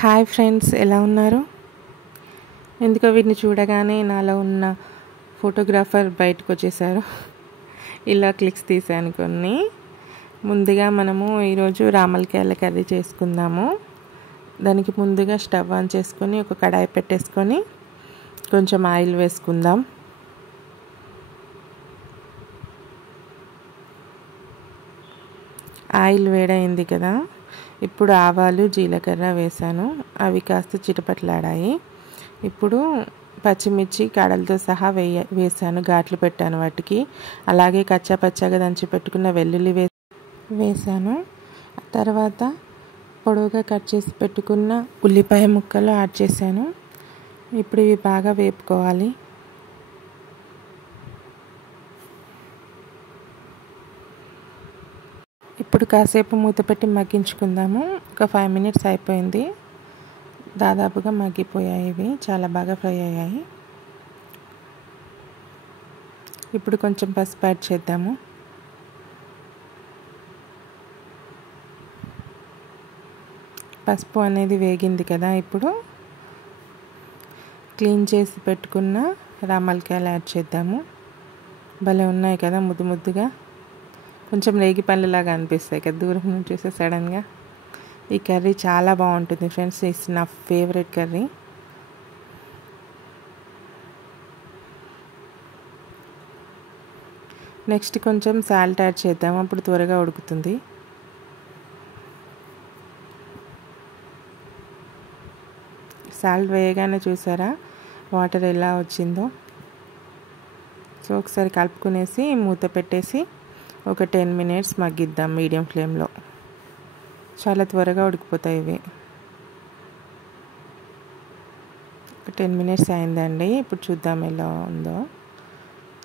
Hi friends, ఎలా ఉన్నారు? ఎందుకో వీటిని చూడగానే నాలో ఉన్న ఫోటోగ్రాఫర్ బయటకు వచ్చేసారు. ఇలా క్లిక్స్ తీసాను కొన్ని. ముందుగా మనము ఈరోజు రామలకాయల కర్రీ చేసుకుందాము. దానికి ముందుగా స్టవ్ ఆన్ చేసుకొని ఒక కడాయి పెట్టేసుకొని కొంచెం ఆయిల్ వేసుకుందాం. ఆయిల్ వేడైంది కదా, ఇప్పుడు ఆవాలు జీలకర్ర వేసాను. అవి కాస్త చిటపట్లాడాయి. ఇప్పుడు పచ్చిమిర్చి కాడలతో సహా వేసాను, ఘాట్లు పెట్టాను వాటికి. అలాగే కచ్చా పచ్చగా దంచి పెట్టుకున్న వెల్లుల్లి వేసాను. తర్వాత పొడవుగా కట్ చేసి పెట్టుకున్న ఉల్లిపాయ ముక్కలు యాడ్ చేశాను. ఇప్పుడు ఇవి బాగా వేపుకోవాలి. ఇప్పుడు కాసేపు మూత పెట్టి మగ్గించుకుందాము. ఒక 5 minutes అయిపోయింది. దాదాపుగా మగ్గిపోయాయి. ఇవి చాలా బాగా ఫ్రై అయ్యాయి. ఇప్పుడు కొంచెం పసుపు యాడ్ చేద్దాము. పసుపు అనేది వేగింది కదా, ఇప్పుడు క్లీన్ చేసి పెట్టుకున్న రామలకాయలు యాడ్ చేద్దాము. భలే ఉన్నాయి కదా, ముద్దు ముద్దుగా, కొంచెం రేగి పళ్ళలాగా అనిపిస్తాయి కదా దూరం నుంచి చూస్తే సడన్గా. ఈ కర్రీ చాలా బాగుంటుంది ఫ్రెండ్స్. ఇట్స్ నా ఫేవరెట్ కర్రీ. నెక్స్ట్ కొంచెం సాల్ట్ యాడ్ చేద్దాం, అప్పుడు త్వరగా ఉడుకుతుంది. సాల్ట్ వేయగానే చూసారా వాటర్ ఎలా వచ్చిందో. సో ఒకసారి కలుపుకునేసి మూత పెట్టేసి ఒక 10 minutes మగ్గిద్దాం మీడియం ఫ్లేమ్లో. చాలా త్వరగా ఉడికిపోతాయి ఇవి. 10 minutes అయిందండి. ఇప్పుడు చూద్దాం ఎలా ఉందో.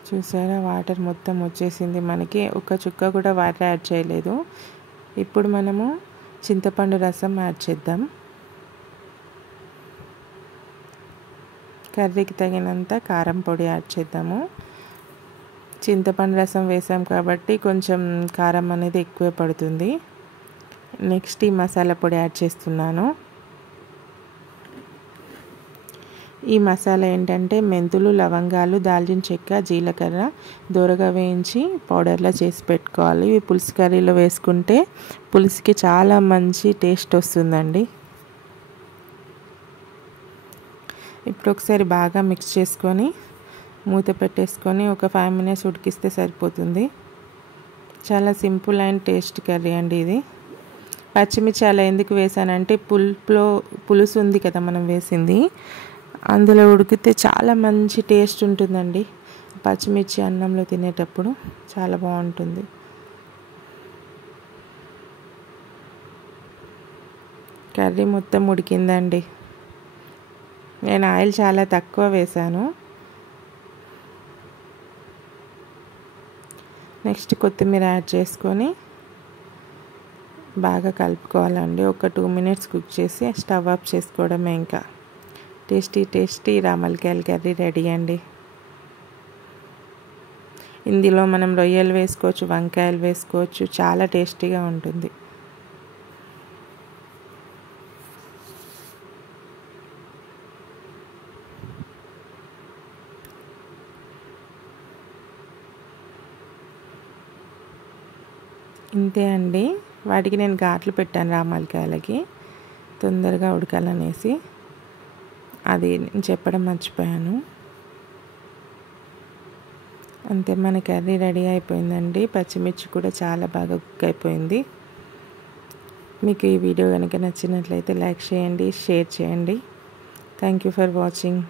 చూసారా వాటర్ మొత్తం వచ్చేసింది మనకి. ఒక చుక్క కూడా వాటర్ యాడ్ చేయలేదు. ఇప్పుడు మనము చింతపండు రసం యాడ్ చేద్దాం. కర్రీకి తగినంత కారం పొడి యాడ్ చేద్దాము. చింతపండు రసం వేసాం కాబట్టి కొంచెం కారం అనేది ఎక్కువే పడుతుంది. నెక్స్ట్ ఈ మసాలా పొడి యాడ్ చేస్తున్నాను. ఈ మసాలా ఏంటంటే మెంతులు, లవంగాలు, దాల్చిన చెక్క, జీలకర్ర దోరగా వేయించి పౌడర్లా చేసి పెట్టుకోవాలి. ఇవి పులుసు కర్రీలో వేసుకుంటే పులుసుకి చాలా మంచి టేస్ట్ వస్తుందండి. ఇప్పుడు ఒకసారి బాగా మిక్స్ చేసుకొని మూత పెట్టేసుకొని ఒక 5 minutes ఉడికిస్తే సరిపోతుంది. చాలా సింపుల్ అండ్ టేస్ట్ కర్రీ అండి ఇది. పచ్చిమిర్చి అలా ఎందుకు వేసానంటే పులుసు ఉంది కదా మనం వేసింది, అందులో ఉడికితే చాలా మంచి టేస్ట్ ఉంటుందండి. పచ్చిమిర్చి అన్నంలో తినేటప్పుడు చాలా బాగుంటుంది. కర్రీ మొత్తం ఉడికిందండి. నేను ఆయిల్ చాలా తక్కువ వేసాను. నెక్స్ట్ కొత్తిమీర యాడ్ చేసుకొని బాగా కలుపుకోవాలండి. ఒక 2 minutes కుక్ చేసి స్టవ్ ఆఫ్ చేసుకోవడమే. ఇంకా టేస్టీ రామలకాయల కర్రీ రెడీ అండి. ఇందులో మనం రొయ్యలు వేసుకోవచ్చు, వంకాయలు వేసుకోవచ్చు. చాలా టేస్టీగా ఉంటుంది. ఇంతే అండి. వాటికి నేను ఘాట్లు పెట్టాను రామలకాయలకి, తొందరగా ఉడకాలనేసి. అది నేను చెప్పడం మర్చిపోయాను. అంతే, మన కర్రీ రెడీ అయిపోయిందండి. పచ్చిమిర్చి కూడా చాలా బాగా కుక్ అయిపోయింది. మీకు ఈ వీడియో కనుక నచ్చినట్లయితే లైక్ చేయండి, షేర్ చేయండి. Thank you for watching.